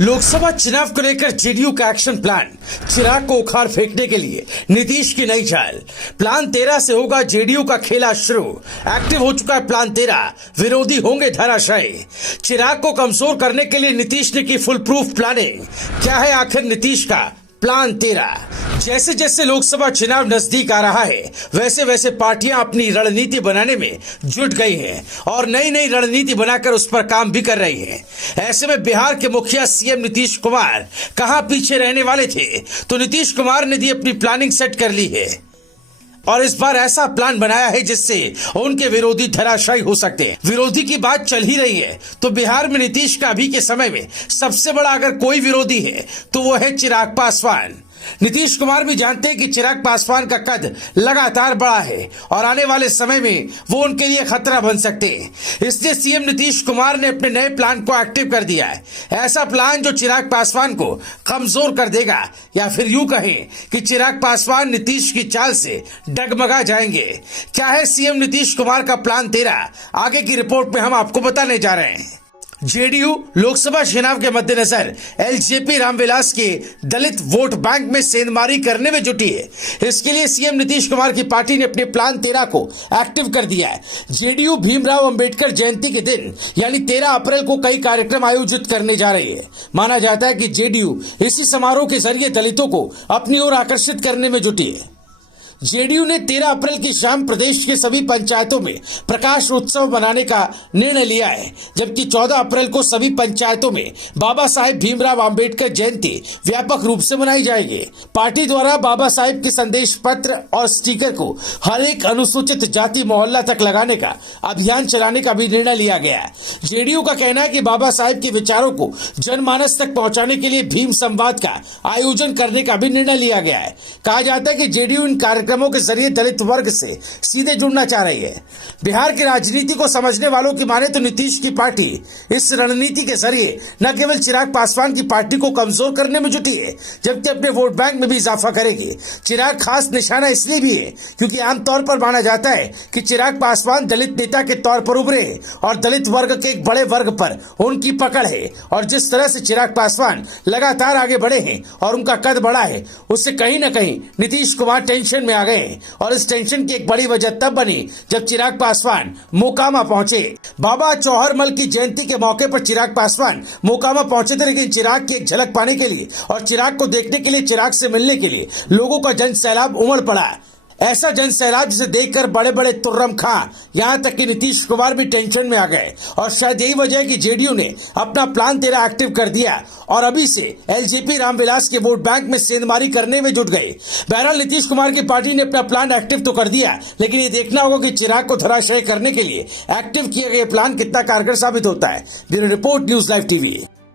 लोकसभा चुनाव को लेकर जेडीयू का एक्शन प्लान, चिराग को उखाड़ फेंकने के लिए नीतीश की नई चाल। प्लान 13 से होगा जेडीयू का खेला शुरू। एक्टिव हो चुका है प्लान 13, विरोधी होंगे धराशायी। चिराग को कमजोर करने के लिए नीतीश ने की फुल प्रूफ प्लानिंग। क्या है आखिर नीतीश का प्लान 13? जैसे जैसे लोकसभा चुनाव नजदीक आ रहा है, वैसे वैसे पार्टियां अपनी रणनीति बनाने में जुट गई हैं और नई नई रणनीति बनाकर उस पर काम भी कर रही हैं। ऐसे में बिहार के मुखिया सीएम नीतीश कुमार कहां पीछे रहने वाले थे, तो नीतीश कुमार ने भी अपनी प्लानिंग सेट कर ली है और इस बार ऐसा प्लान बनाया है जिससे उनके विरोधी धराशायी हो सकते हैं। विरोधी की बात चल ही रही है तो बिहार में नीतीश का अभी के समय में सबसे बड़ा अगर कोई विरोधी है तो वो है चिराग पासवान। नीतीश कुमार भी जानते हैं कि चिराग पासवान का कद लगातार बढ़ा है और आने वाले समय में वो उनके लिए खतरा बन सकते हैं। इसलिए सीएम नीतीश कुमार ने अपने नए प्लान को एक्टिव कर दिया है। ऐसा प्लान जो चिराग पासवान को कमजोर कर देगा, या फिर यूं कहें कि चिराग पासवान नीतीश की चाल से डगमगा जाएंगे। क्या है सीएम नीतीश कुमार का प्लान 13? आगे की रिपोर्ट में हम आपको बताने जा रहे हैं। जेडीयू लोकसभा चुनाव के मद्देनजर एलजेपी रामविलास के दलित वोट बैंक में सेंधमारी करने में जुटी है। इसके लिए सीएम नीतीश कुमार की पार्टी ने अपने प्लान 13 को एक्टिव कर दिया है। जेडीयू भीमराव अंबेडकर जयंती के दिन यानी 13 अप्रैल को कई कार्यक्रम आयोजित करने जा रही है। माना जाता है कि जेडीयू इसी समारोह के जरिए दलितों को अपनी ओर आकर्षित करने में जुटी है। जेडीयू ने 13 अप्रैल की शाम प्रदेश के सभी पंचायतों में प्रकाश उत्सव मनाने का निर्णय लिया है, जबकि 14 अप्रैल को सभी पंचायतों में बाबा साहेब भीमराव अंबेडकर जयंती व्यापक रूप से मनाई जाएगी। पार्टी द्वारा बाबा साहेब के संदेश पत्र और स्टिकर को हर एक अनुसूचित जाति मोहल्ला तक लगाने का अभियान चलाने का भी निर्णय लिया गया है। जेडीयू का कहना है कि बाबा साहेब के विचारों को जनमानस तक पहुंचाने के लिए भीम संवाद का आयोजन करने का भी निर्णय लिया गया है। कहा जाता है कि जेडीयू इन कार्यक्रमों के जरिए दलित वर्ग से सीधे जुड़ना चाह रही है। बिहार की राजनीति को समझने वालों की माने तो नीतीश की पार्टी इस रणनीति के जरिए न केवल चिराग पासवान की पार्टी को कमजोर करने में जुटी है, जबकि अपने वोट बैंक में भी इजाफा करेगी। चिराग खास निशाना इसलिए भी है क्योंकि आमतौर पर माना जाता है कि चिराग पासवान दलित नेता के तौर पर उभरे हैं और दलित वर्ग के एक बड़े वर्ग पर उनकी पकड़ है। और जिस तरह से चिराग पासवान लगातार आगे बढ़े हैं और उनका कद बढ़ा है, उससे कहीं न कहीं नीतीश कुमार टेंशन में आ गए और इस टेंशन की एक बड़ी वजह तब बनी जब चिराग पासवान मोकामा पहुंचे। बाबा चौहरमल की जयंती के मौके पर चिराग पासवान मोकामा पहुंचे थे, लेकिन चिराग की एक झलक पाने के लिए और चिराग को देखने के लिए, चिराग से मिलने के लिए लोगों का जन सैलाब उमड़ पड़ा। ऐसा जन सैलाब जिसे देखकर बड़े बड़े तुर्रम खां, यहां तक कि नीतीश कुमार भी टेंशन में आ गए और शायद यही वजह है कि जेडीयू ने अपना प्लान 13 एक्टिव कर दिया और अभी से एलजेपी रामविलास के वोट बैंक में सेंधमारी करने में जुट गए। बहरहाल नीतीश कुमार की पार्टी ने अपना प्लान एक्टिव तो कर दिया, लेकिन ये देखना होगा कि चिराग को धराशायी करने के लिए एक्टिव किया गया प्लान कितना कारगर साबित होता है। Bureau report, news live TV.